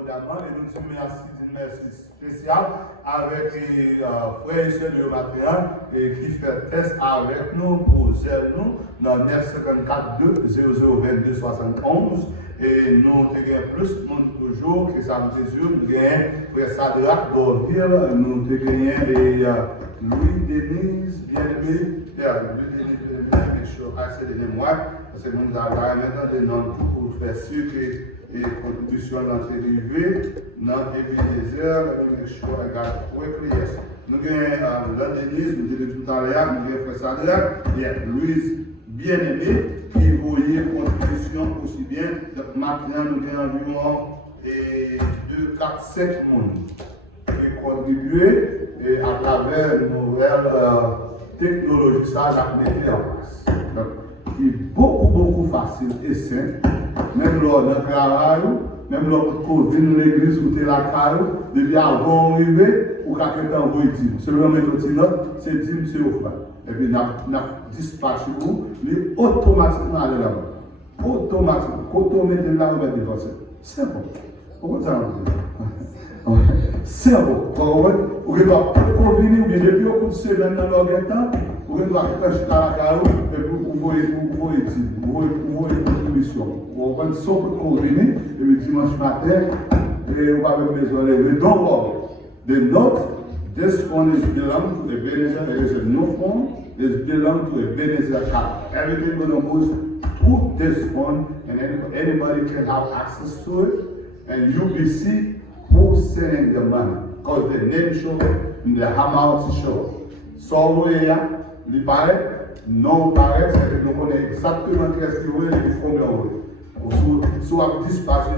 abondamment et nous disons merci spécial avec les frères et sœurs de matériel et qui fait test avec nous pour zèle nous dans 954 2 0022 71 et nous avons plus monde toujours que ça nous dit nous avons frère Sadrak Dorville, nous avons gagné Louis Denise bien-aimé c'est les mémoires parce que nous avons maintenant des noms pour faire sûr que et contribution à l'entrée privée dans Ebenezer, le choix égal pour prière. Nous avons la Denise, nous disons tout à l'heure, nous avons Frère Sadrak, et Louise bien-aimée, qui voyait contribution aussi bien. Donc maintenant, nous avons environ 2, 4, 5 personnes qui contribuent à travers une nouvelle technologie, ça, la mettre en place. Qui est beaucoup facile et simple. Même lors d'un travail, même lors de l'église ou de la caille, depuis avant d'arriver, ou quand on envoie dîme. Seulement, c'est dîme, c'est offrande. Et puis, on a dispatché vous, mais automatiquement aller là-bas. Automatiquement. Quand on met de là, on va dépenser. C'est bon. Pourquoi ça va dire? C'est bon. Vous ne doit pas convenir, ou bien depuis au coup de semaine dans l'organisation, vous ne doit pas faire à la caille, et puis vous voyez dîme. Vous voyez contribution. Vous voyez son convenir, et puis dimanche matin, et vous avez besoin de lever. Don't worry. The note, this one is belong to Ebenezer. There is a new phone. This belongs to Ebenezer card. Everything will move through this phone, and anybody can have access to it. And UBC who's sending the money, because the name show, the amount show. So we li paraît, non paraît, c'est que nous connaissons exactement qu'est-ce qu'il veut et combien on veut. Soit dispatché,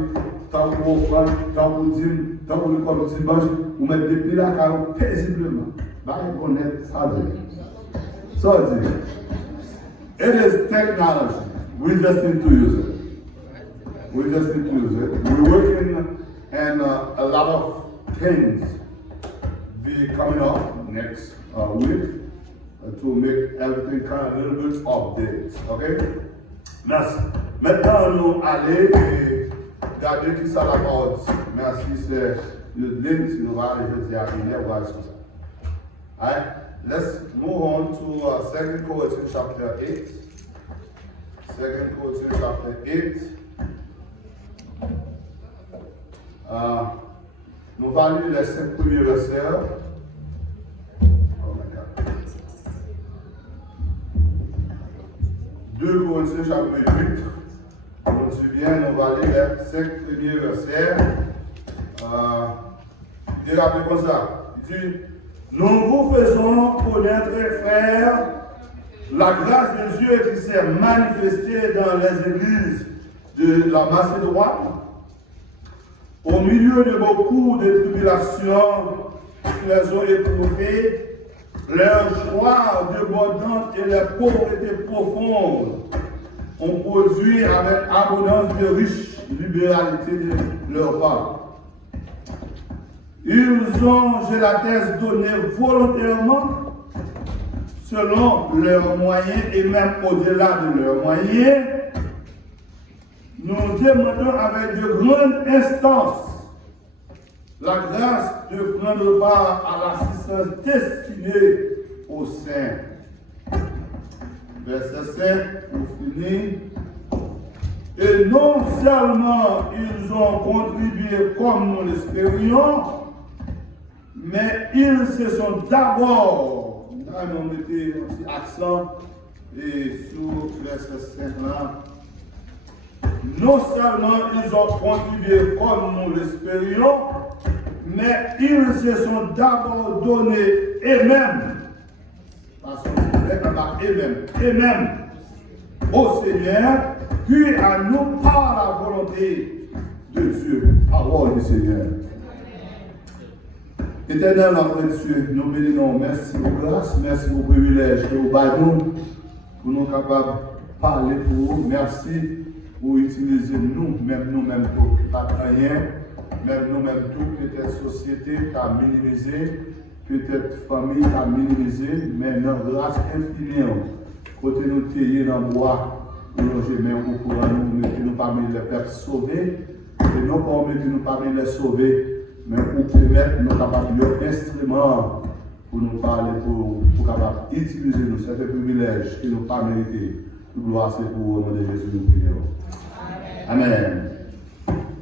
tant pour offrande, tant pour dîme, tant pour le corps dimanche, vous mettez des pieds là, car paisiblement. Bah, il connaît ça. So it is technology. We just need to use it. We just need to use it. We're working and a lot of things be coming up next week to make everything kind of a little bit updated. Okay? Merci. Maintenant, nous allons regarder qui ça la parole. Merci, c'est le lien si nous allons aller à voir sur ça. Alright? Let's move on to 2 Corinthians chapter 8. 2 Corinthians chapter 8. Nous allons lire les 5 premiers versets. Oh my God. 2 Corinthiens chapitre 8. On se souvient, nous allons lire les 5 premiers versets. Il rappelle comme ça. Il dit, nous vous faisons connaître, frères, la grâce de Dieu qui s'est manifestée dans les églises de la Macédoine. Au milieu de beaucoup de tribulations qui les ont éprouvées, leur joie débordante et leur pauvreté profonde ont produit avec abondance de riche libéralité de leur part. Ils ont, j'ai la thèse, donné volontairement selon leurs moyens et même au-delà de leurs moyens. Nous demandons avec de grandes instances la grâce de prendre part à l'assistance destinée aux saints. Verset 5, pour finir. Et non seulement ils ont contribué comme nous l'espérions, mais ils se sont d'abord, là nous mettons un petit accent et sur verset 5 là, non seulement ils ont contribué comme nous l'espérions, mais ils se sont d'abord donnés eux-mêmes, parce que eux-mêmes au Seigneur, puis à nous par la volonté de Dieu. Parole du Seigneur. Éternel notre Dieu, nous bénissons, merci pour grâce, merci pour privilège que vous nous pour nous capables de parler pour vous. Merci pour utiliser nous-mêmes tout, pas rien, même nous-mêmes tout, peut-être société qui a minimisé, peut-être famille qui a minimisé, mais notre grâce infinie, côté nous tailler dans le bois, nous loger même pour nous mettre nous parmi les peuples sauvés, Et non pas que nous parler les sauver, mais pour permettre nous capables d'instruments pour nous parler, pour capable utiliser nous, c'est un privilège que nous pas mérité. Gloire c'est pour au nom de Jésus nous prions. Amen.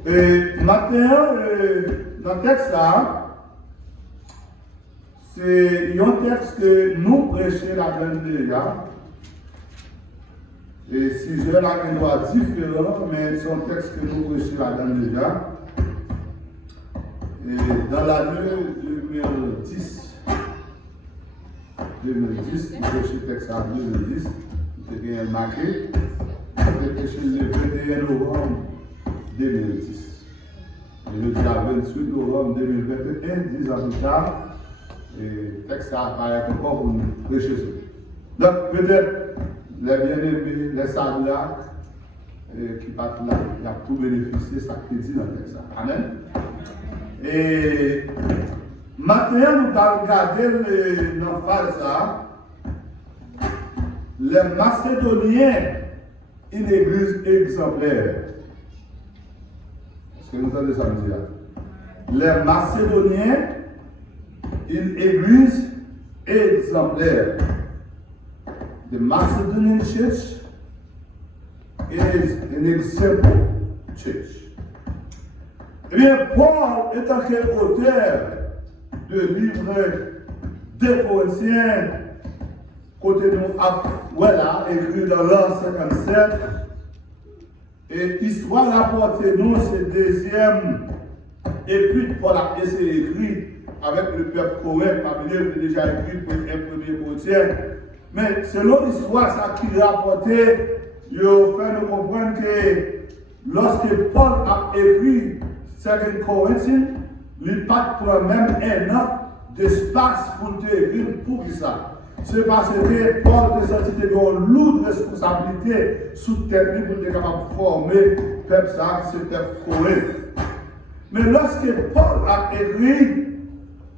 Et maintenant, dans le texte là, c'est un texte que nous prêchons la grande déjà. Et si je l'ai un droit différent, mais c'est un texte que nous prêchons la grande déjà. Et dans l'année 2010, nous prêchons le texte en 2010, c'est bien marqué. Nous prêchons le 21 novembre 2010. Et le 28 novembre 2021, 10 ans plus tard, et le texte apparaît encore pour nous prêcher ça. Donc, peut-être, les bien-aimés, les saluts qui partent là, il y a tout bénéficié, ça qui dit dans le texte. Amen. Et maintenant, nous allons regarder dans la phase ça, les Macédoniens, une église exemplaire. Est-ce que nous entendez ça me dire? Les Macédoniens, une église exemplaire. The Macedonian church is an example church. Eh bien, Paul est en quel auteur de livre des Corinthiens, côté nous, voilà, écrit dans l'an 57, et histoire rapportée nous, c'est deuxième épître Paul a essayé d'écrire avec le peuple coréen, parmi eux, déjà écrit pour un premier Corinthien. Mais selon l'histoire, ça qui est rapporté, il fait nous comprendre que lorsque Paul a écrit 2 Corinthiens, il n'a pas pris même un an d'espace pour écrire pour ça. C'est parce que Paul a senti une lourde responsabilité sous terre pour être capable de former le peuple, ce peuple coréen. Mais lorsque Paul a écrit,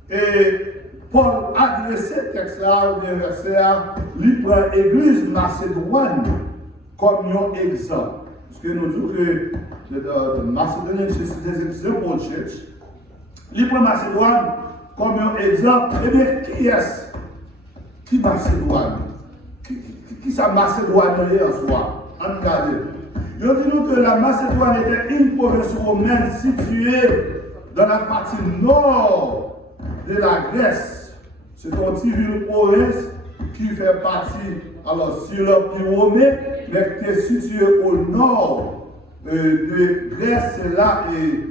et Paul a adressé le texte-là, le verset-là, il prend l'église Macédoine comme un exemple. Parce que nous disons que la Macédoine, c'est des exemples pour le church. Il prend Macédoine comme un exemple. Eh bien, qui est-ce? Qui Macédoine? Qui ça Macédoine en soi? En regardez. Il dit nous que la Macédoine était une province romaine située dans la partie nord de la Grèce. C'est une petite ville province qui fait partie, alors sur l'Empire romain, mais qui est située au nord de Grèce, c'est là et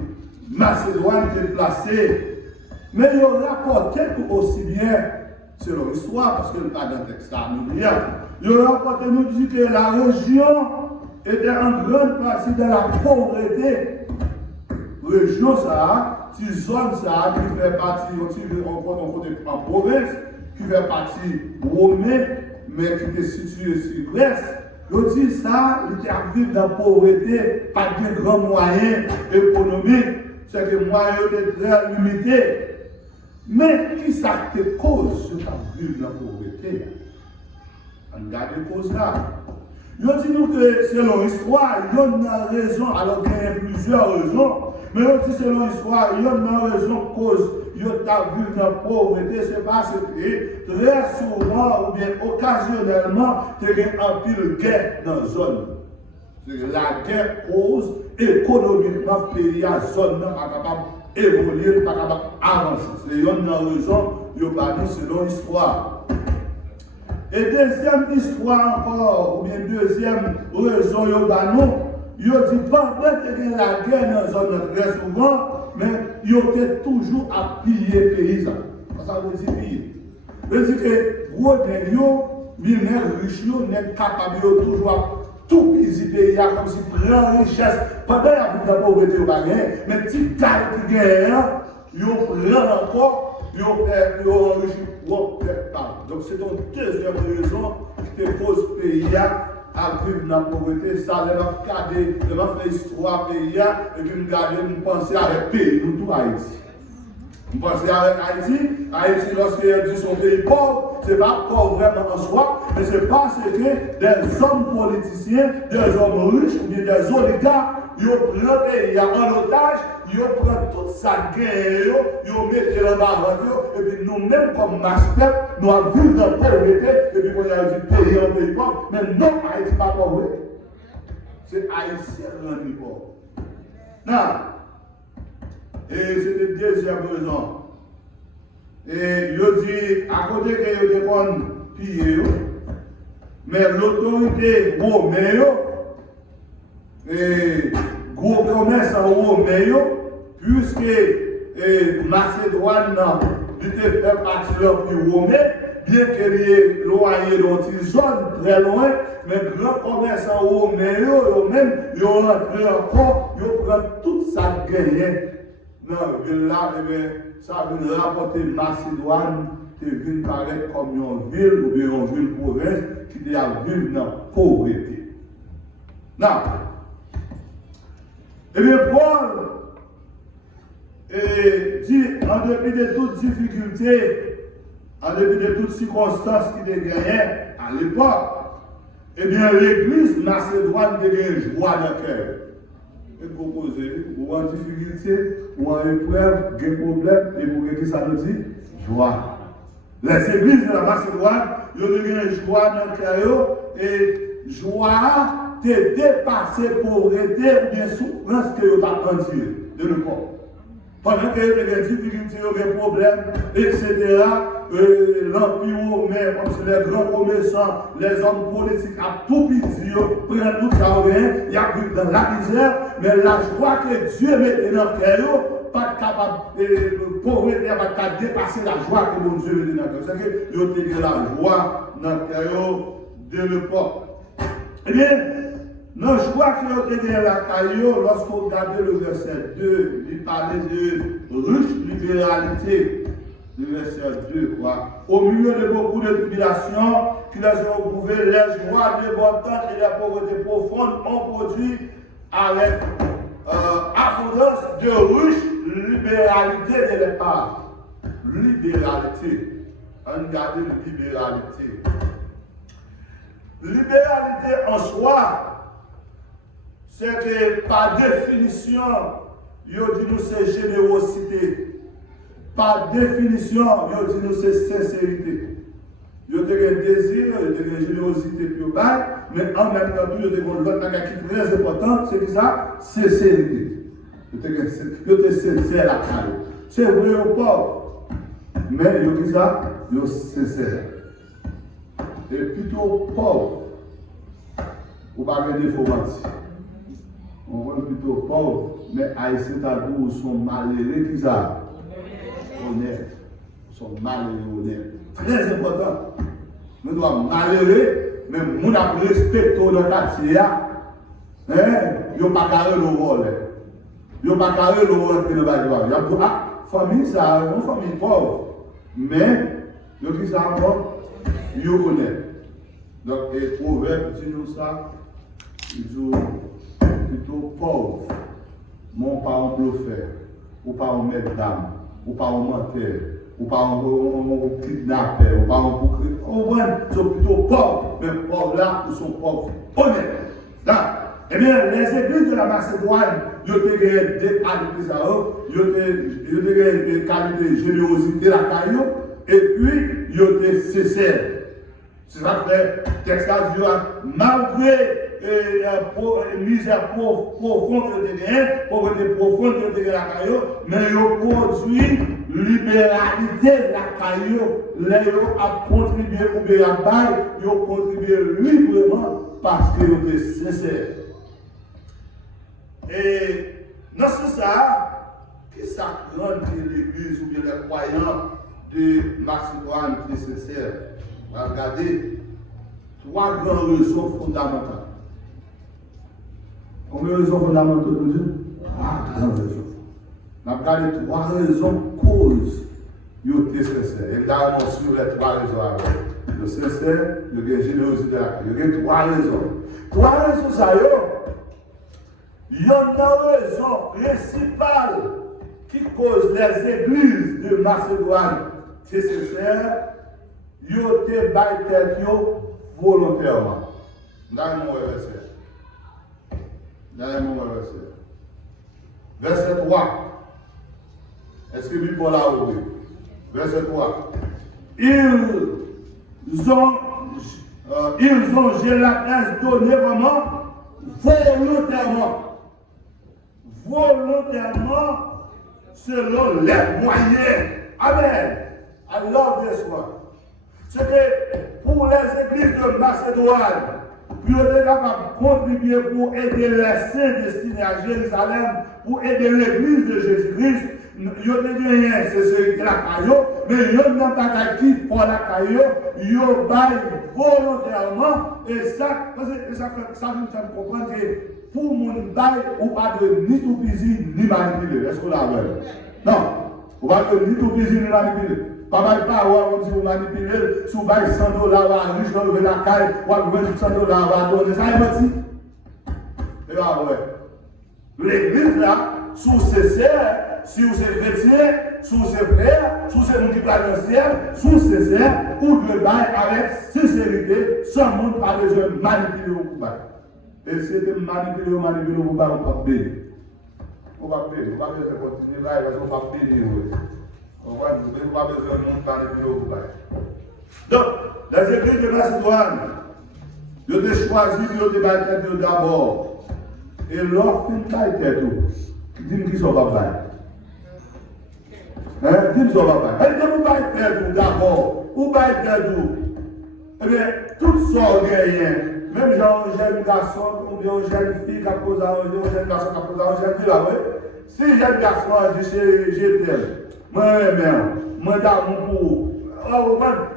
Macédoine qui est placée. Mais il rapporte aussi bien, selon l'histoire, parce que le pas d'un texte à nous dire, il rapporte nous dit que la région était en grande partie dans la pauvreté. Région ça, petite zone ça, qui fait partie, en province, qui fait partie romaine, mais qui était située sur Grèce. Je dis ça, il arrive dans la pauvreté, pas de grands moyens économiques, c'est que les moyens étaient très limités. Mais qui ça te cause ce que vivre dans la pauvreté? On garde les causes là. Je dis nous que selon l'histoire, il y a une raison, alors qu'il y a plusieurs raisons. Mais aussi selon l'histoire, il y a une raison cause, il y a vu dans la pauvreté, c'est parce que très souvent ou bien occasionnellement, il y a un pile de guerre dans la zone. La guerre cause économiquement le pays à zone n'est pas capable d'évoluer, pas capable d'avancer. C'est une raison, il y a selon l'histoire. Et deuxième histoire encore, ou bien deuxième raison, il y a dit pendant que la guerre dans la zone très souvent, mais il y a toujours à piller les paysans. Ça veut dire piller. Ça veut dire que gros les riches n'est capable de toujours tout piller les pays comme si prend richesse. Pendant la pauvreté, mais petit taille qui gagne, il prend encore. Donc c'est une deuxième raison qui cause le pays à vivre dans la pauvreté. Ça va faire histoire pays et puis nous garder, nous penser à le pays, nous tout Haïti. Parce qu'avec Haïti, lorsqu'il dit son pays pauvre, ce n'est pas pauvre vraiment en soi, mais c'est parce que des hommes politiciens, des hommes riches, ou bien des oligarques, ils prennent le pays en otage, ils prennent toute sa guerre, ils mettent dans la et puis nous-mêmes, comme masse-peuple, nous vivons dans la pauvreté, et puis on a dit pays en pays pauvre, mais non, Haïti n'est pas pauvre. C'est Haïtien qui est pauvre. Non. Et c'est la deuxième raison. Et je dis, à côté que je déconne piller, mais l'autorité romaine, et gros commerce en romain, puisque Macédoine était fait partie de l'Empire romain, bien qu'elle est éloignée dans une zone très loin, mais grand commerçant romain, eux-mêmes, ils ont rentré encore, ils prennent toute sa gagne. Non, là, ça vient rapporter Macédoine, qui vient paraître comme une ville ou bien une ville province qui est à vivre dans la pauvreté. Non. Eh bien, Paul dit, en dépit de toutes difficultés, en dépit de toutes circonstances qui étaient gagnées à l'époque, eh bien, l'église macédoine devient joie de cœur. Et proposer, ou en difficulté, ou en épreuve, des problèmes, et pour que ça nous dit joie. Les églises de la Macédoine, ils deviennent joie dans le cœur, et joie te dépasser pauvreté ou bien souffrance que vous avez enduré de le corps. Pendant que vous avez des difficultés, des problèmes, etc., l'Empire romain, comme c'est les grands commerçants, les hommes politiques, à tout pitié, prennent tout ça, il y a plus dans la misère, mais la joie que Dieu met dans le cœur, pas capable, pauvreté, pas capable de dépasser la joie que mon Dieu met dans le cœur. C'est que vous avez la joie dans le cœur de l'époque. Eh bien, dans la joie que vous avez dans la caillou, lorsqu'on regarde le verset 2, il parlait de riche libéralité. Le verset 2, quoi. Au milieu de beaucoup de tribulations, qui les ont éprouvé, les joies débordantes et la pauvreté profonde ont produit avec abondance de riche libéralité de l'épargne. Libéralité. Regardez la libéralité. Libéralité en soi, c'est que par définition, yo dit nous c'est générosité. Par définition, yo dit nous c'est sincérité. Yo te un désir, yo te une générosité plus bas, mais en même temps, yo te l'autre bagage qui est très important, c'est ça, sincérité. Yo te sincère la carrière. C'est vrai ou pas, mais yo dit ça, yo sincère. Et plutôt pauvre, ou pas de défaut mentir. On voit plutôt pauvre, mais Haïtiens tabou sont malheureux qui ça. Honnêtes. Sont malheureux honnêtes. Très important. Nous devons malheureux, mais nous avons respecté dans le quartier. Ils n'ont pas carré le rôle. Ils n'ont pas carré le rôle que nous avons. Ils ont dit, ah, famille, ça, une famille pauvre. Mais, ils ont dit ça encore, ils sont honnêtes. Donc, les proverbes disent nous ça, ils disent plutôt pauvre, mon parent bluffeur, ou pas un maître d'âme, ou pas un menteur, ou pas un kidnappeur, ou pas un bouclier. Ils sont plutôt pauvres, mais pauvres là, ils sont pauvres honnêtes. Là, eh bien, les églises de la Macédoine, ils ont des qualités, ils ont des qualités de générosité, la caillou, et puis, ils ont des sincères. C'est ça que le texte a dit, malgré la misère profonde de rien, pauvreté profonde de la caillou, mais ils ont produit libéralité de la caillou. Les gens ont contribué ou bien à bail, ils ont contribué librement parce qu'ils ont été sincères. Et dans ce sens, qui s'accorde l'église ou bien les croyants de Macédoine qui est sincère? On va regarder 3 grandes raisons fondamentales. Combien de raisons fondamentales nous disons? 3 grandes raisons. On va regarder 3 raisons causes de sincère. Et là, on suit les 3 raisons. Le sincère, le générosité, il y a 3 raisons. 3 raisons, ça y est. Il y a une raison principale qui cause les églises de Macédoine nécessaires, ils ont été bâtis volontairement. Dans mon verset. Verset 3. Est-ce que Bible l'a ouvert? Verset 3. Ils ont Gélatin donné vraiment volontairement selon les moyens. Amen. I love this one. C'est que pour les églises de Macédoine, puis on est capable de contribuer pour aider les saints destinés à Jérusalem, pour aider l'église de Jésus-Christ. Il y a des liens, c'est celui de la caillou, mais il y a des bagages pour la caillou, il y a volontairement, et ça nous fait comprendre que pour mon bail, on ne pas de ni tout pisi, ni manipuler. Est-ce que vous l'avez? Non, on ne va pas de ni tout pisi, ni manipuler. Pas de parole, comme si vous manipulez, si vous avez $100, vous avez riche dans la caille, vous avez $100, vous avez donné, ça est menti. Et bien, ouais. L'église là, sous ses sœurs, si vous êtes chrétien, sous ses frères, sous ses gens qui parlent dans le ciel, sous ses sœurs, vous devez bailler avec sincérité, sans monde pas besoin de manipuler au combat. Et si vous manipulez, vous ne pas payer. On va payer, on va continuer là, parce qu'on va payer. On va pas besoin de monde manipuler au combat. Donc, les églises de Macédoine, ils ont choisi, ils ont débattu d'abord. Et lorsqu'ils ont été tout, dis-moi qui sont pas baillés. Dis-moi papa. Et quand vous baillez tout d'abord, vous baillez tout. Eh bien, toutes sortes de même genre un jeune garçon, ou bien une jeune fille qui a posé un jeune garçon qui a posé un jeune fille là, oui. Si un jeune garçon a dit je t'aime, moi d'amour pour vous.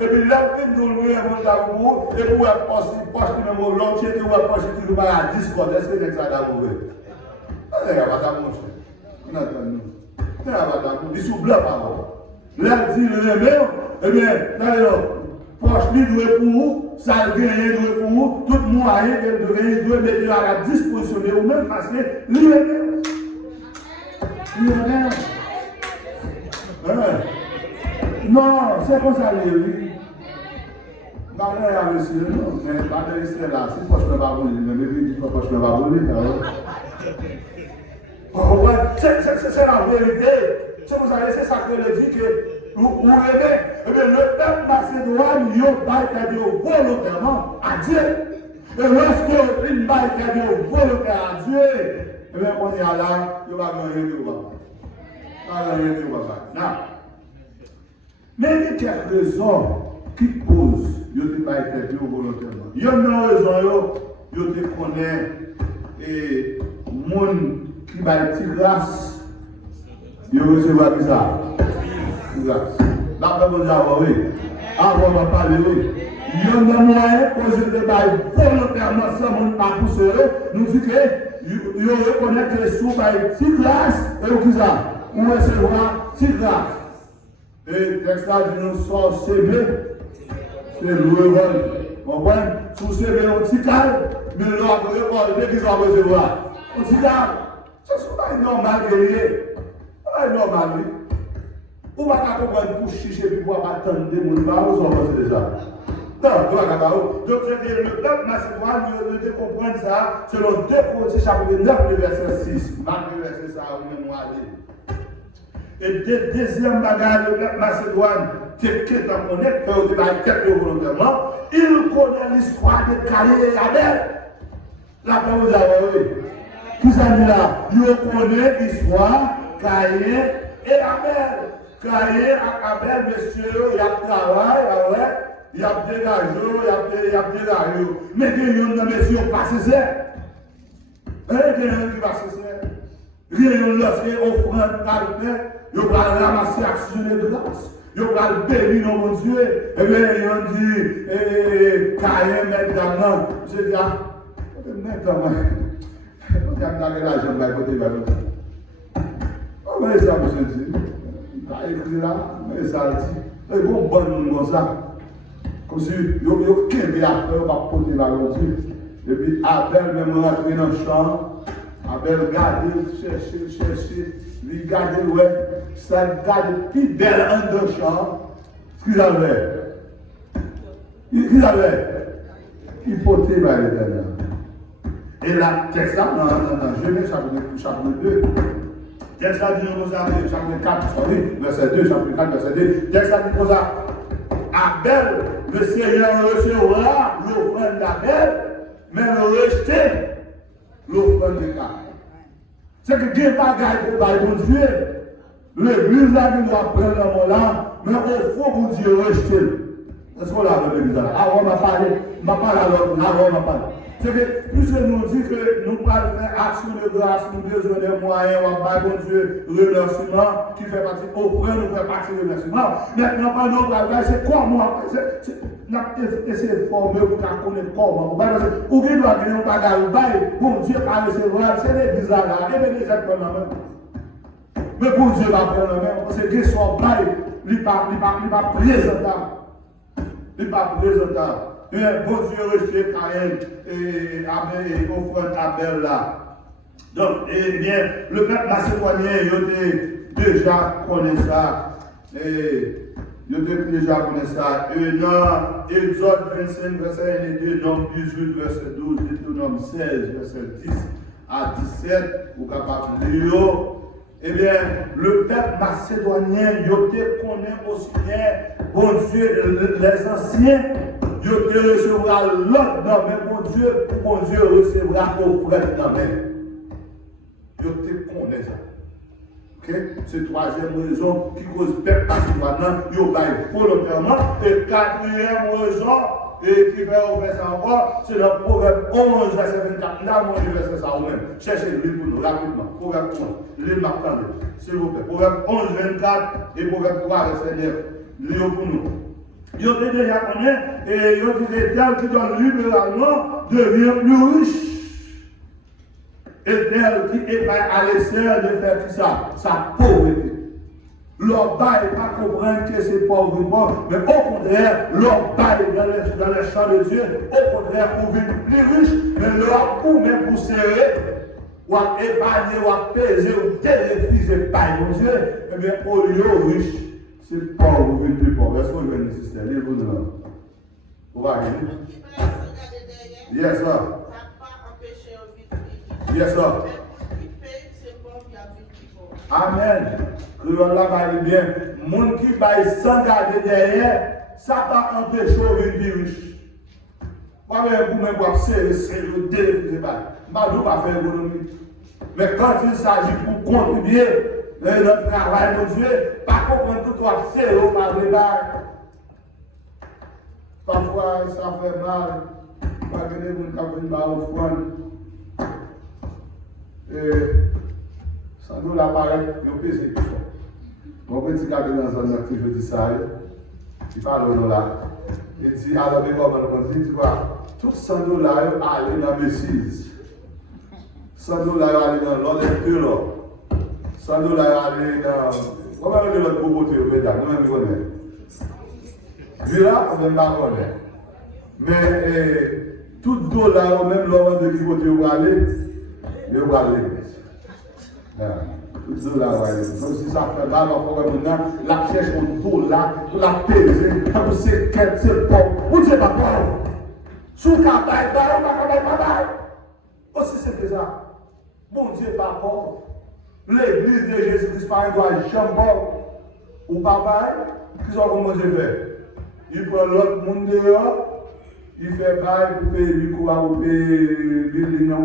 Et puis là, nous nous d'amour, et vous avez poche même l'autre, et vous avez poche qui vous va à discorde. Est-ce que c'est ça d'amour? Il n'y a pas d'amour. Il n'y a pas d'amour. Il sous blanc par rapport. Là, dit le remède, eh bien, poche lui doit pour vous, ça gagne doit pour vous, tout moyen qu'elle doit mettre à la disposition de vous-même parce que lui non, c'est comme ça, lui. Non, mais pas de rester là. Si poche ne va pas rouler, mais il faut poche ne va pas rouler. C'est la vérité. Vous savez, c'est ça que le dit que vous aimez. Eh bien, le peuple macédoine, il a dit volontairement à Dieu. Et lorsque il a dit volontairement à Dieu, eh bien, on est là, il va gagner du roi. Non. Mais il y a quelques raisons qui posent, il n'y a pas été volontairement. Il y a une raison, il y a des connaît et les gens qui va être grâce, ils recevront ça. Grâce. Là, on va oui. Avant, on va parler, oui. Il y a des moyens pour se débattre volontairement sans monde pas pousser. Nous disons que ils reconnaissent que sous si grâce, et qui ça? On recevra si grâce. Et le texte là dit nous sommes sévés, c'est l'ouvrage. Vous comprenez? Sous sévés, on s'y calme, mais l'on dès qu'ils vont recevoir. On s'y calme. C'est pas normal de lier. C'est pas normal. On va pas comprendre pour chicher et pour attendre des gens, vous en déjà. Non, vous va pas. Donc, c'est-à-dire le peuple macédoine, nous devons comprendre ça selon 2 Corinthiens chapitre 9, le verset 6. Marc le verset ça, vous même et deuxième bagage, le peuple macédoine, qui est en connaître, fait au débat quelques volontairement, il connaît l'histoire de Caïn et Abel. La paix vous avez qui ça dit là? Il connaît l'histoire Caïn et Abel. Caïn et Abel, monsieur, il y a travail, il y a dégagé, il y a dégagé. Mais il y a un monsieur qui passe ça. Il y a un qui passe ça. Il y a un lorsqu'il offrande caractère. Ils vont ramasser action de grâce. Ils vont bénir nos bons Dieu. Et bien, ils ont dit, Caïn, maintenant, je dis, maintenant, on a gagné l'argent de la côté de la côté. On va ça, monsieur dit. Il a écrit là, mais ça dit. Et bon, comme ça. Comme si, il y a qu'un après, on va porter la côté. Et puis, Abel, même rentré dans le champ. Abel, regardez, chercher, lui garder, ouais. ça garde plus belle en deux champs. Ce qu'ils avaient. Ils avaient. Hypothèque par l'Éternel. Et la texte là, dans Genèse chapitre 2, texte là dit comme ça, chapitre 4, verset 2, chapitre 4, verset 2, texte là dit comme ça, Abel, le Seigneur recevra l'offrande d'Abel, mais le rejeter l'offrande de Caïn. C'est que Dieu n'a pas gagné pour bon Dieu. L'église là, nous doit prendre le mot là, mais au fond, pour Dieu rejeter. Est-ce qu'on l'a avec l'église là? Ah, on m'a parlé, alors, on m'a parlé. C'est que, puisque nous dit que nous pouvons faire action de grâce, nous besoin des moyens, on va bon Dieu, remerciement, qui fait partie, offrande, nous fait partie remerciement. Maintenant, pas nous, c'est comment? Nous avons essayé de former pour connaître comment. Parce que, ou bien nous avons un bagage, bon Dieu va recevoir, c'est l'église là, et bien les êtres prennent la main. Mais bon Dieu va prendre la main, parce que Dieu soit bail, il n'est pas présentable. Il n'est pas présentable. Bon Dieu rejeté Caïn et Abel, offrande Abel là. Donc, eh bien, le peuple macédonien, il déjà connaît ça. Il déjà connaît ça. Et dans Exode 25, verset 1 et 2, Nombre 18, verset 12, Deutéronome 16, verset 10 à 17, vous capable de lire. Eh bien, le peuple macédonien, il connaît aussi bien, bon Dieu, les anciens. Dieu te recevra l'autre dans mais bon Dieu recevra offrande dans Dieu te connaît ça. Ok? C'est troisième raison qui cause peuple parce que maintenant, il va volontairement. Et quatrième raison, et qui fait au verset encore, c'est le Proverbe 11, verset 24. Là, mon verset ça vous-même. Cherchez le livre pour nous, rapidement. Proverbe 11. Lisez m'attendez. S'il vous plaît. Proverbe 11, 24 et Proverbe 3, verset 9. Lisez pour nous. Ils ont déjà connu et ils ont dit tel qui donne libéralement devient plus riche. Et tel qui épargne à l'essai de faire tout ça, sa pauvreté. Leur bail n'est pas comprendre que c'est pauvre, mais au contraire, leur bail dans les champs de Dieu, au contraire, pour vivre plus riche, mais leur coup même pour serrer, ou à épargner, ou à peser, ou téléviser par Dieu, et bien pour les riches. C'est pas vous venez plus pauvre. Est-ce que vous venez ici? C'est vous là. Vous voyez? Yes, sir. Yes, sir. Amen. Créole là va bien. Moun qui baille sans garder derrière, ça va empêcher de venir riche. Pas même pour même pour serrer, le téléphone, pas nous pas faire économie. Mais quand il s'agit pour contribuer notre travail, mon Dieu, pas comprendre tout toi, c'est au par les barres. Parfois, ça fait mal. Pas que les gens qui viennent au front. Sans nous l'appareil, ils pèsent tout ça. Mon petit gars dans un actif, je dis ça, il parle au là. Il dit, alors, mais comment on dit, tu vois, tout $100 aller dans Messis. $100 aller dans l'ordre. $100 aller dans. Comment on dit l'autre promoteur au Bédard? Nous-mêmes, on connaît. Vu là, on ne même pas connaître. Mais tout dollar, même l'homme de côté où aller, il va aller. Tout dollar, même si ça fait mal, on va maintenant la cherche au dollar pour la peser, pour c'est qu'elle c'est pauvre. Vous dites pas pauvre. Sous cabaye, on va cabaye. Aussi c'est que ça. Bon Dieu pas pauvre. L'église de Jésus-Christ par exemple, chambord ou papa, qui sont comment Dieu fait? Il prend l'autre monde dehors, il fait bail pour payer du coup, pour payer les gens,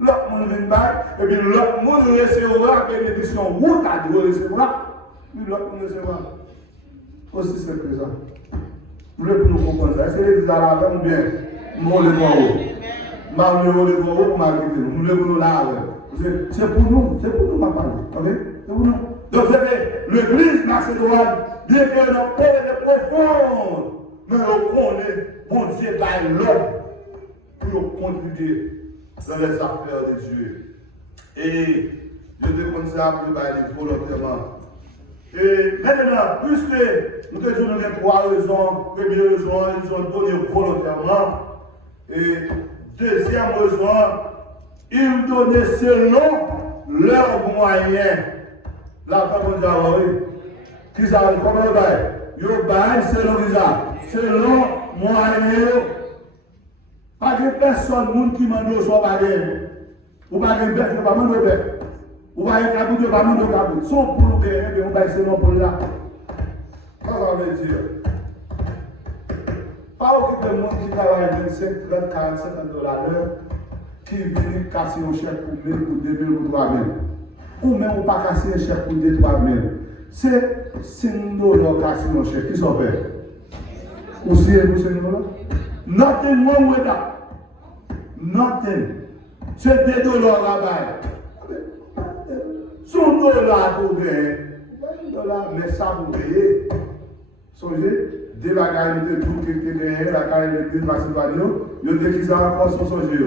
l'autre monde vient bail, et puis l'autre monde recevra bénédiction, route à Dieu recevra, puis l'autre monde recevra. Aussi simple que ça. Vous voulez pour nous comprendre ça? Est-ce que l'église a la ou bien nous les voir haut? Nous les voir haut pour m'arrêter. Nous les voir là. C'est pour nous, ma parole. Ok? C'est pour nous. Donc, l'église macédoine, bien que notre pauvre est profonde, mais on connaît, bon Dieu, par l'homme, pour contribuer dans les affaires de Dieu. Et je te conseille ça pour aller volontairement. Et maintenant, puisque nous devons donner trois raisons, première raison, ils ont donné volontairement. Et deuxième raison, ils donnaient selon leurs moyens. La femme dit, oui. Qui ça, comment on va? Yo bail selon ça. Selon moyen. Pas de personne qui m'a dit soit baguette. Ou pas de bête, pas de bête. Ou pas de cabot, pas de cabot. Son pour gagner, on va selon pour là. Ça veut dire. Pas occuper de monde qui travaille 25, 30, 40, 50 $ l'heure, qui vient casser un chèque pour 1000, pour 2000, pour 3000. Ou même ou pas casser un chèque pour 2 3000. C'est 5 $ casser un chèque. Qui s'en fait? Ou si vous 5 $? Nothing wrong with that. Nothing. C'est 2 $ là-bas. Son dollar pour gagner. $20, mais ça vous payez. Songez. Dès la carrière de tout qui est gagné, la carrière de l'église Macédoine, il y a des qui encore son songé.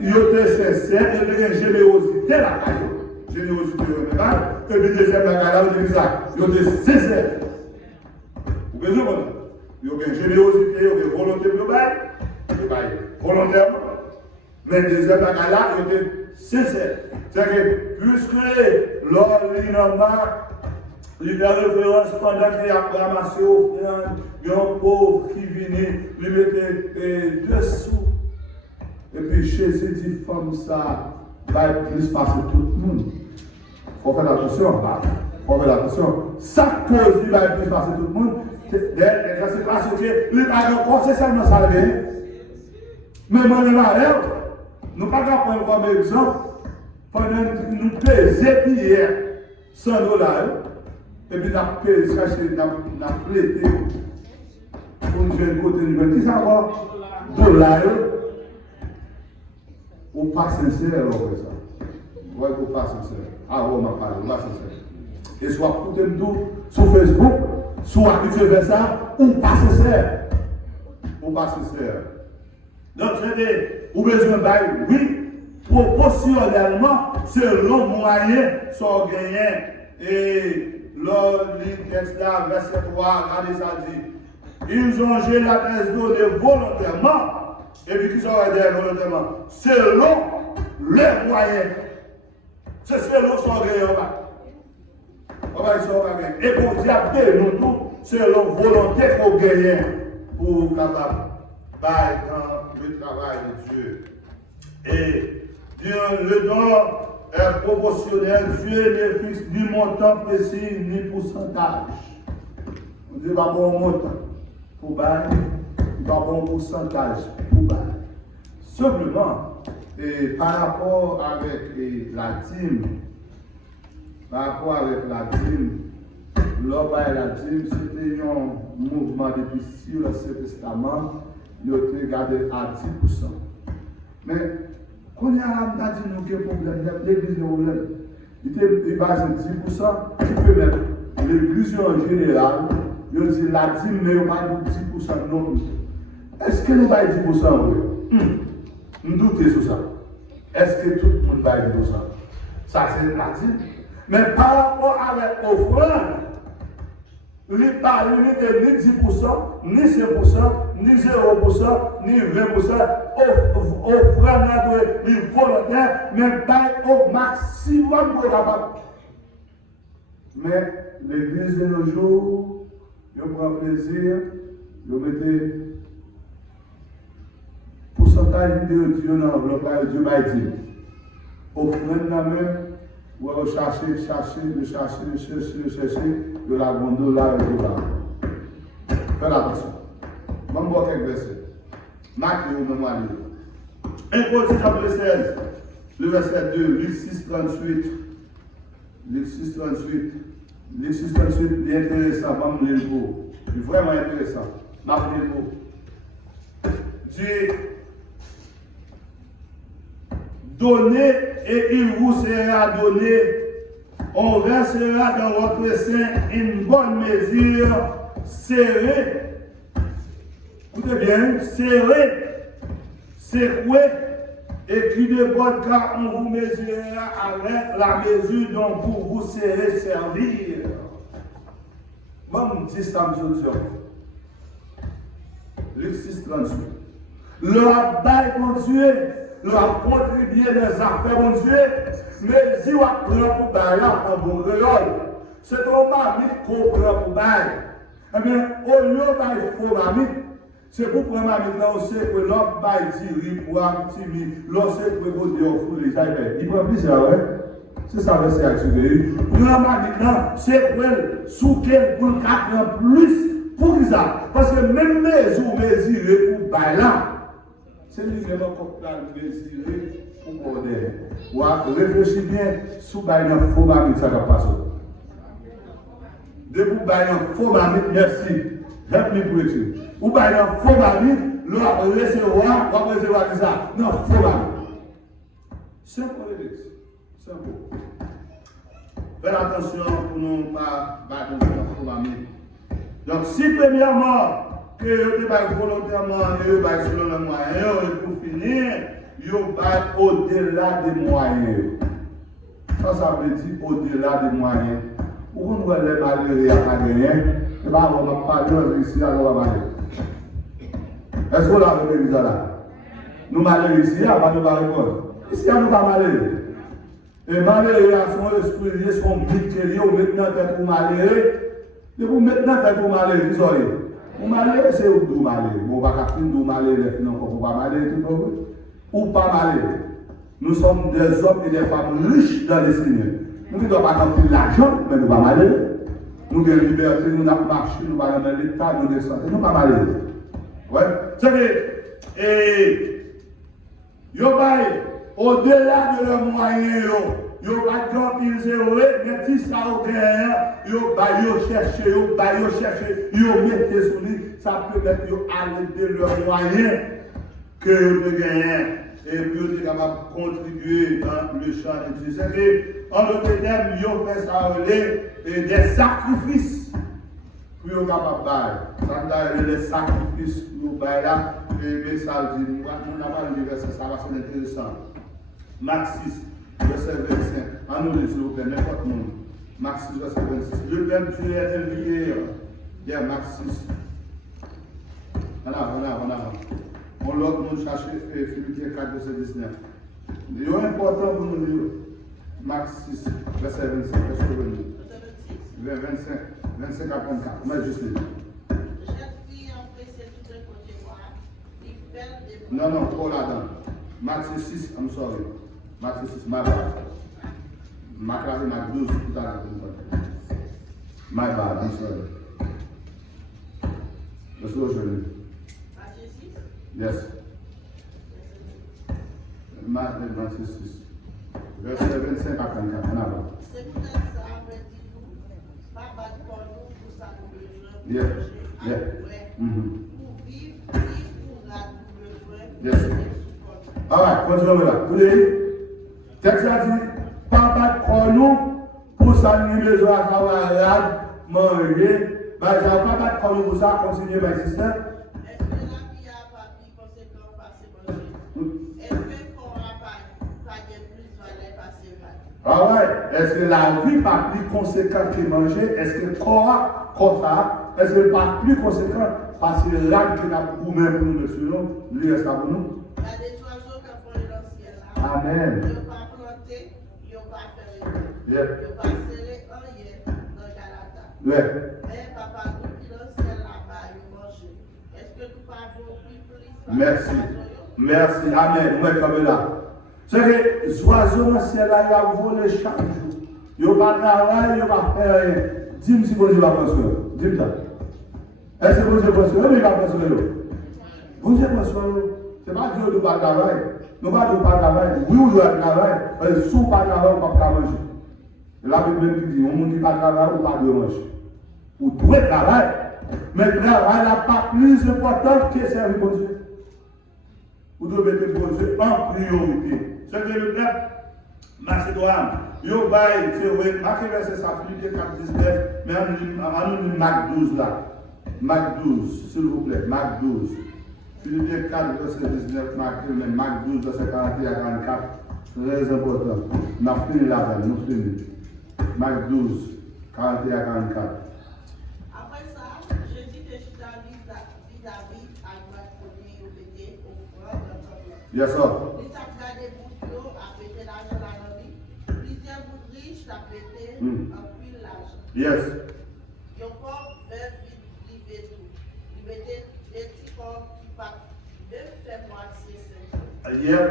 Il y a des sincères, il y a des générosité la carrière. Générosité au Népal, et puis deuxième la carrière de l'église, il y a des sincères. Vous pouvez dire, il y a des générosité, il y a des volontés globales, volontairement. Mais deuxième la carrière, il y a des sincères. C'est-à-dire que puisque l'ordre il y a référence pendant qu'il a ramassé offrande, il y a un pauvre qui venait, lui mettait 2 sous. Et puis Jésus dit, femme, ça va plus passer tout le monde. Il faut faire attention. Il faut faire attention. Ça cause, il va plus passer tout le monde. C'est parce que il va encore, c'est seulement ça. Mais moi, nous ne pouvons pas prendre comme exemple, pendant que nous payons hier $100. Et puis, nous avons prêté pour nous faire côté de qui ça va? $. Ou pas sincère, alors que ça. Oui, ou pas sincère. Ah, on m'a parlé, on pas sincère. Et soit écoutez tout sur Facebook, soit tu fais ça, ou pas sincère. Ou pas sincère. Donc, c'est ou besoin de oui, proportionnellement, selon moyen, sans gagner. Et lors du texte là, verset 3, regardez ça dit. Ils ont géré la thèse donnée volontairement. Et puis qui sont dit volontairement? Selon les moyens. C'est selon son gagnant. On va dire et pour dire nous tous, selon volonté qu'on gagne pour capable dans le travail de Dieu. Et Dieu, le don est proportionnel. Dieu n'est fixe ni montant précis ni pourcentage. On dit pas bon montant pour bailler, pas bon pourcentage pour bailler. Simplement, et par rapport avec la dîme, l'homme et la dîme, c'était un mouvement depuis sur l'Ancien Testament, il a été gardé à 10%. Mais, quand il y a un dit nous qu'il y a un problème, l'église est un problème. Il est basé 10%, tu peux mettre l'église en général, il dit la dîme, mais il n'y a pas 10% non. Est-ce que nous avons 10%? Nous doutons sur ça. Est-ce que tout le monde va 10%? Ça, c'est la dîme. Mais par rapport avec l'offrande, il n'est pas limité ni 10%, ni 5%, ni 0%, ni 20%. Offrande ni volontaire, mais pas au maximum pour capable. Mais l'église de nos jours, je prends plaisir, je mettais pourcentage de Dieu dans l'enveloppe, Dieu m'a dit. Offrande la même. Ou alors chercher, de la gondole là et de là. Faites attention. Je vais voir quelques versets. Marquez au mémoire. 1 Corinthiens chapitre 16, le verset 2, Luc 6, 38. Luc 6, 38. Luc 6, 38, c'est intéressant. Je vais vous lire. C'est vraiment intéressant. Je vais vous lire. Dieu. Donnez et il vous sera donné. On versera dans votre sein une bonne mesure serrée. Écoutez bien, serrée, secouée, et qui ne bonne car on vous mesurera avec la mesure dont vous serez servir. Moi, je dis ça, monsieur. Luc 6, 38. Le bail pour Dieu. nous avons contribué dans les affaires de Dieu, mais si on prend pour bailler en bon créole, c'est ton mari qu'on prend pour bailler. Eh bien, au lieu de faux mari, c'est pour prendre ma vie là, on sait que l'homme va dire pour un petit mi, l'on sait que vous dites au fou les gens, il prend plaisir, ouais. C'est ça le c'est actionné. Prends ma vie là, c'est pour elle, sous quel pour le cap plus pour ça. Parce que même les jours désirés pour bailler là, c'est lui-même qui a désiré pour border. Ou réfléchis bien, sous bailler là, faux mari, ça va passer. De vous bailler un faux mari, merci. Help me preach it. Ou bailler un faux mari, l'on recevoir, on va recevoir ça. Non, faux mari. Simple l'église. Simple. Faites attention pour ne pas battre un faux mari. Donc, si premièrement, que vous baillez volontairement, vous baillez selon les moyens, et pour finir, vous baillez au-delà des moyens. Ça veut dire au-delà des moyens. Pourquoi nous voulons les malheureux à gagner? Et bien, on va parler ici, alors on va parler. Est-ce qu'on a répondu là? Nous malheureux ici, avant nous répondre. Ici, nous pas malheureux. Et malheureux, son esprit, son victoire, vous mettez dans tête pour malheureux. Et vous mettez dans tête pour malheureux, désolé. Pour malheureux, c'est où vous malheureux. Vous ne pouvez pas faire malheureux, non, vous ne pouvez pas malheureux, tout le monde. Ou pas malheureux. Nous sommes des hommes et des femmes riches dans le Seigneur. Nous ne devons pas avoir l'argent, mais nous ne sommes pas malheureux. Nous avons la liberté, nous avons marché, nous avons dans l'État, nous avons santé, nous ne sommes pas malheureux. Ouais. C'est au-delà de leurs moyens, ils ont pas grand zéro, mais si ça au derrière, ils ont cherché, ils ont mis sur lui, ça peut être aller de leurs moyens que vous gagnez. Et puis, vous êtes capable de contribuer dans le champ de Dieu. C'est en d'autres termes, ils ont fait ça des sacrifices pour être capable de faire. Ça veut dire des sacrifices pour faire là. Mais ça veut dire, on n'a pas lu le verset, ça va être intéressant. Marc 6, verset 25. En nous, s'il vous plaît, n'importe monde. Marc 6, verset 26. Le même Dieu est envié. Bien, Marc 6. Voilà. On l'a cherché Philippiens 4, verset 19. Il est important pour nous lire. Marc 6, verset 25, verset 22. 25 à 34. Mais juste lire. Non, pas là-dedans. Matthieu 6, I'm sorry. Matthieu 6, my bad. Marc 12, tout à l'heure. My bad, I'm sorry. Let's go, Shirley. Matthieu 6? Yes. Matthieu 6. Verset 25 à 34. C'est peut-être ça, après dit nous, pas battre pour nous, pour ça nous besoin. Yeah. Pour vivre, pour la nous Yes. All right, continuons là. Vous voyez, texte a dit, pas battre pour nous, pour ça nous besoin à travailler, manger. Bah, je ne vais pas battre pour nous pour ça, continuer, my sister. Est-ce que la vie a pas pris conséquence passer manger? Est-ce que qu'on a pas de plus valeur passer manger? Ah ouais, est-ce que la vie pas plus conséquente que manger? Est-ce que le corps, comme ça, est-ce que pas plus conséquent? Parce que l'âme qui n'a pour nous-mêmes pour nous, monsieur, lui reste pour nous. Il y a des oiseaux qui font dans le ciel là. Amen. Ils n'ont pas planté, ils n'ont pas fait les Yeah. ils n'ont pas scellé un hier dans Galata. Ouais. Mais papa, nous qui dans le ciel là-bas, ils mangent. Est-ce que nous pouvons plus? Merci. Merci. Amen. Nous sommes comme là. C'est que les oiseaux dans le ciel là, ils ont volé chaque jour. Ils n'ont pas travaillé, ils n'ont pas fait rien. Dis-moi si vous Dieu va penser. Dis-moi ça. Est-ce que vous Dieu pense? Oui, il va penser. Vous Dieu pense. Ce n'est pas Dieu qui va travailler. Nous ne pouvons pas travailler. Oui, on doit travailler. Si on ne pas travailler, on ne peut pas manger. La Bible dit, on ne dit pas travailler, on ne peut pas manger. Vous devez travailler. Mais le travail n'est pas plus important que servir pour Dieu. Vous devez être pour Dieu en priorité. Ce que le peuple macédoine, yo bail, c'est vrai, marqué verset ça, Philippiens 4, 19, mais on nous Marc 12 là. Marc 12, s'il vous plaît, Marc 12. Philippiens 4, verset 19, Marc 12, verset 41 à 44. Très important. On a fini là, nous finissons. Marc 12, 41 à 44. Après ça, Jésus décida vis-à-vis à droite côté au offrande. Yes, sir. Yes. Yo corps fait vivre tout. Il mettait des petits corps qui partent de faire moitié seul. Yep.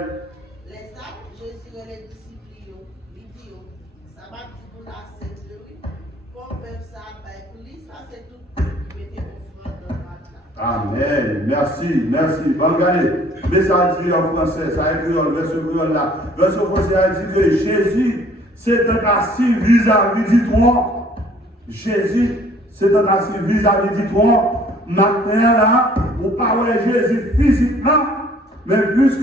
Les âmes, Jésus et les disciples, vidéo, ça va pour la ceinture. Pour faire ça, pour lui, ça c'est tout. Il mettait offrande dans le matin. Amen. Merci. Bon, regardez. Mais ça dit en français, ça écrit dans le verset là. Verset français a dit que Jésus s'était assis vis-à-vis du trône. Jésus s'était assis vis-à-vis du trône. Maintenant là, vous parlez Jésus physiquement, mais puisque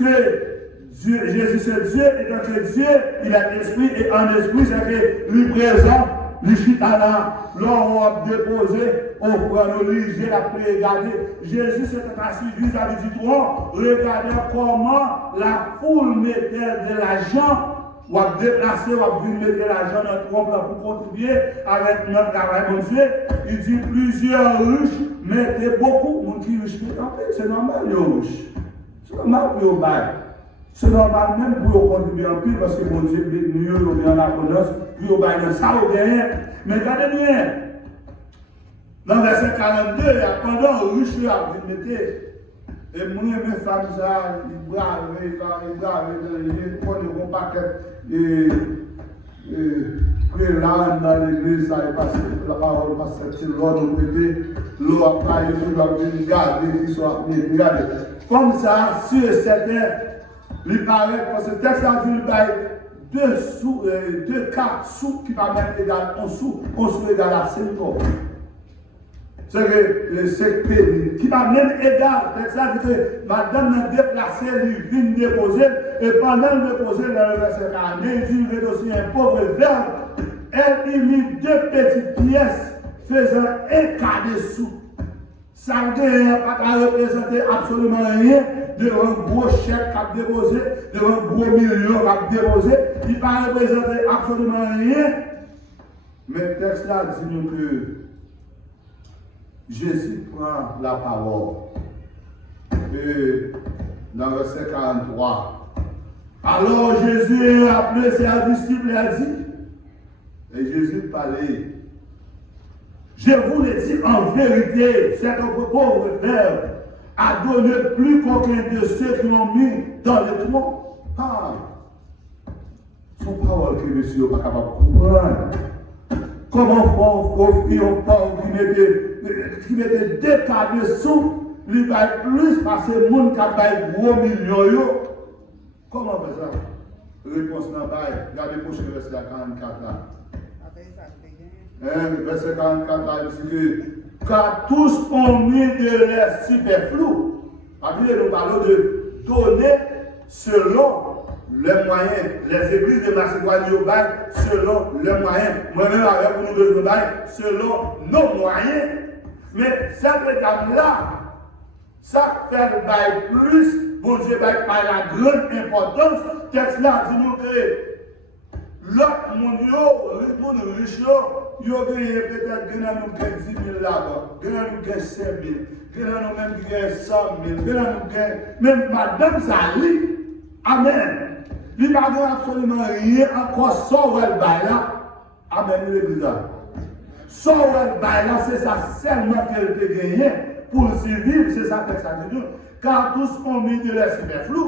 Dieu, Jésus c'est Dieu, et tant que Dieu, il est esprit, et en esprit, c'est que lui présent, lui chita là, l'on a déposé, on prend le lit, la regarder. Jésus s'était assis vis-à-vis du trône, regardez comment la foule mettait de l'argent, ou a déplacé, ou a venir mettre l'argent dans le trône pour contribuer avec notre travail, mon Dieu. Il dit plusieurs riches, mettez beaucoup, mon qui riche, c'est normal, les riches. C'est normal pour eux bail. C'est normal même pour eux contribuer en pile parce que mon Dieu, nous, on est en abondance, puis eux bail ça, on gagne. Mais regardez bien, dans le verset 42, il y a pendant riche, il a mettre. Et moi, mes femmes, ça, ils bravent, ils prennent un paquet prélat dans l'église, ça est passé, la parole passe, c'est l'eau de côté, l'eau a paillé, l'eau doit venir garder, qui soit regardez. Comme ça, sur et certain, il paraît, parce que le texte a dit, il paraît 2 4 sous qui va mettre égal 1 sou égal à 5 euros. C'est que c'est qui va même égal. Le texte a dit que madame a déplacé, il vient déposer, et pendant le déposer, dans le verset 42, il dit, il veut aussi un pauvre verbe. Elle y mit 2 petites pièces faisant 1 quart de sou. Ça ne va pas représenter absolument rien devant un gros chèque qu'a déposé, devant un gros million qu'a déposé. Il ne va pas représenter absolument rien. Mais le texte là dit nous que Jésus prend la parole. Et dans le verset 43. Alors Jésus a appelé ses disciples et a dit, et Jésus parlait. Je vous le dis en vérité, cet pauvre frère a donné plus qu'aucun de ceux qui l'ont mis dans le trône. Ah, son parole que monsieur n'est pas capable de comprendre. Comment offrir un pauvre qui mettait 2 quarts de sous, lui va plus parce que le monde qui a gros millions. Comment faire ça? Réponse dans le bail. Regardez le prochain verset 44 là. Verset 44 là, il dit que car tous ont mis de l'air superflu. Nous parlons de donner selon les moyens. Les églises de Macédoine au bail selon les moyens. Moi-même avec nous de bail selon nos moyens. Mais cette étape-là, ça fait le bail plus, bon Dieu bail par la grande importance. Texte là dit nous que l'autre monde riche, il y a peut-être 10 000 là-bas, 5 000, même 100 000, même madame Zali. Amen. Il n'y a absolument rien encore sans le bail là. Amen, l'église là. Sans le bail là, c'est ça seulement qu'elle peut gagner pour se vivre, c'est ça que ça dit. Car tous ont mis de l'air superflu,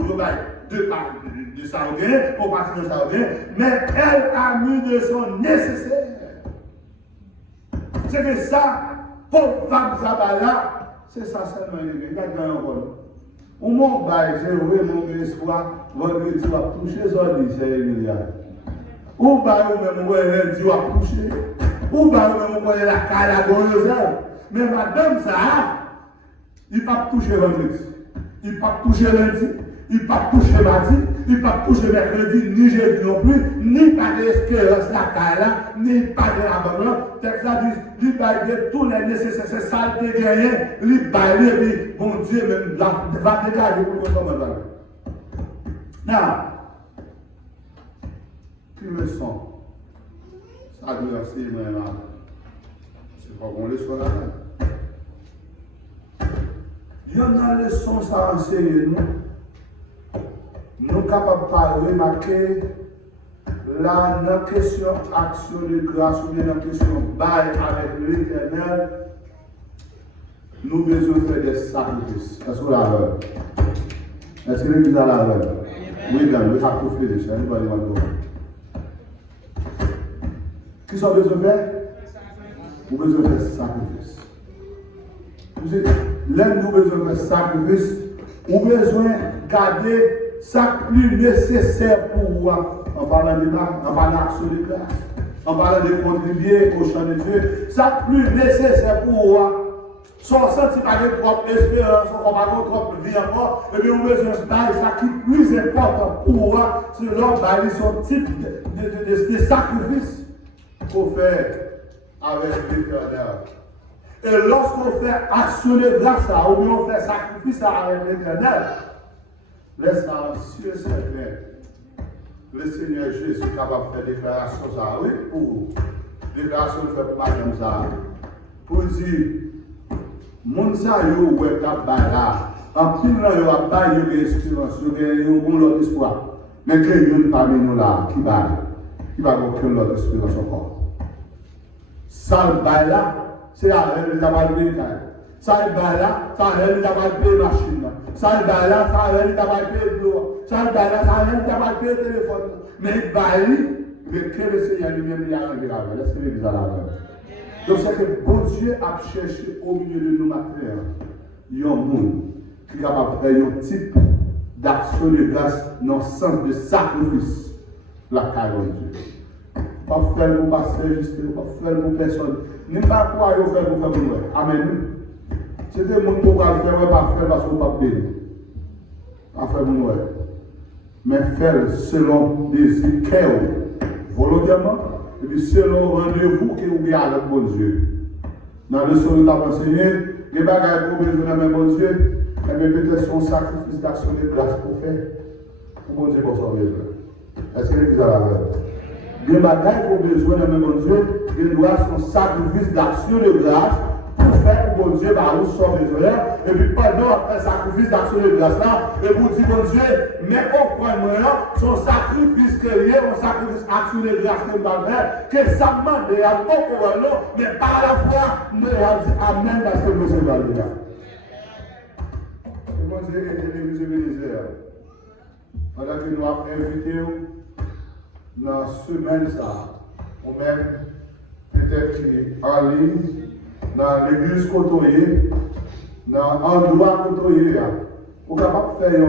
de ça au gain, pour partir de ça au gain, mais elle a mis de son nécessaire. C'est que ça, pour femme là, c'est ça seulement il y a au mon bail, c'est oui, mon espoir, vendredi, tu vas toucher, c'est milliard. Ou bail, ou même, lundi, tu vas toucher. Ou bail, ou même, la calagoyeuse. Mais madame, ça, il ne va pas toucher vendredi, il ne va pas toucher lundi, il ne va pas toucher mardi, il ne va pas toucher mercredi, ni jeudi non plus, ni pas d'espérance la caille, ni pas de la banque. Texte ça dit, il va de tous les nécessaires, c'est ça le gagné, il va aller, bon Dieu, même va dégager pour le commandement. Now, quelle leçon? Ça doit être vraiment. C'est pas bon leçon là. Il y a une leçon ça enseigne nous. Nous sommes capables de remarquer là, dans la question action de grâce ou bien dans la question bail avec l'Éternel, nous devons faire des sacrifices. Est-ce que vous l'avez? Est-ce que l'église a l'avez? Oui, bien, we have to finish. Anybody want to go? Qui sont besoin de faire? Vous avez besoin de faire sacrifice. Vous savez, l'un nous besoin de faire sacrifice, vous avez besoin de garder ce plus nécessaire pour vous en parlant de l'action de grâce, en parlant de contribuer au champ de Dieu. Ce plus nécessaire pour vous, sans sentir par votre propre espérance, sans par votre propre vie encore, et bien vous avez besoin de faire ce qui est plus important pour vous, c'est leur son type de sacrifice qu'on fait avec l'Éternel. Et lorsqu'on fait action de grâce, ou bien on fait sacrifice avec l'Éternel, laisse-la sûr et certain. Le Seigneur Jésus est capable de faire déclaration ça, oui, pour vous. Déclaration de faire madame ça. Pour dire, mon sa yo ou est capable là, en plus là, il y a pas de espérance, il y a un bon espoir. Mais qu'il y a parmi nous là qui va aucun autre espérance encore. Ça le bail là, c'est la reine d'avoir le bétail. Ça le bail là, ça la reine d'avoir le machine. Ça le bail là, ça la reine d'avoir le l'eau. Ça le bail là, ça la reine d'avoir le téléphone. Mais il bail, mais que le Seigneur lui-même il a arrivé là. Est-ce que l'église a la reine? Donc c'est que bon Dieu a cherché au milieu de nos matériels, il y a un monde qui est capable de faire un type d'action de grâce dans le sens de sacrifice. La carrière de Dieu. Pas faire pour passer juste, pas faire pour personne. Ni pas quoi il faire pour faire pour nous. Amen. C'est des gens qui vont faire, pas faire parce qu'on ne peut pas payer. Pas faire pour nous. Mais faire selon des cœurs, volontairement, et puis selon rendez-vous que vous avez avec mon Dieu. Dans le son de la enseigné, les bagages pour besoin de mon Dieu, et bien peut-être son sacrifice d'action de grâce pour faire. Pour mon Dieu, pour son besoin. Est-ce que l'église a la veille? Les bagages pour besoin de mon Dieu, il doit son sacrifice d'action de grâce pour faire pour mon Dieu, où son besoin. Et puis pendant un sacrifice d'action de grâce là, et pour dire mon Dieu, mais au point de son sacrifice que son sacrifice d'action de grâce que va faire, que ça m'a dit à mon mais par la foi, nous avons dit Amen parce que nous sommes dans le gars. Et mon Dieu, l'église bénézère. Pendant que nous avons invité dans la semaine, ou même peut-être en ligne, dans l'église côtoyée, dans l'endroit côtoyé, on est capable de faire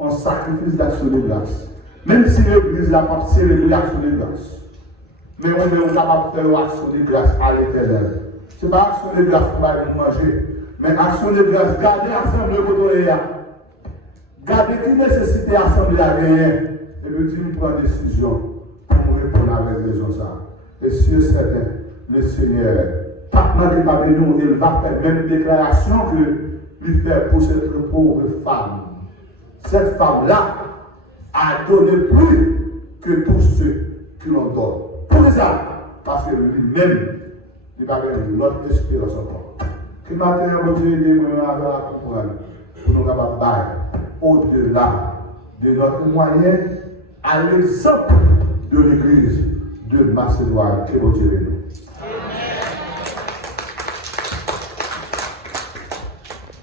un sacrifice d'action de grâce. Même si l'église n'a pas célébré l'action de grâce. Mais on est capable de faire l'action de grâce à l'Éternel. Ce n'est pas action de grâce pour manger, mais action de grâce, garder l'assemblée côtoyée. Gardez qui nécessite l'assemblée à gagner. Et puis, Dieu prend une décision pour répondre avec raison ça. Et si c'est certain, le Seigneur, maintenant qu'il parmi nous, il va faire même une déclaration que lui fait pour cette pauvre femme. Cette femme-là a donné plus que tous ceux qui l'ont donné. Pour ça, parce que lui-même, il va avoir l'autre espérance encore. Que maintenant, mon Dieu, nous à comprendre pour nous capables au-delà de notre moyen, à l'exemple de l'église de Macédoine, que mon Dieu nous.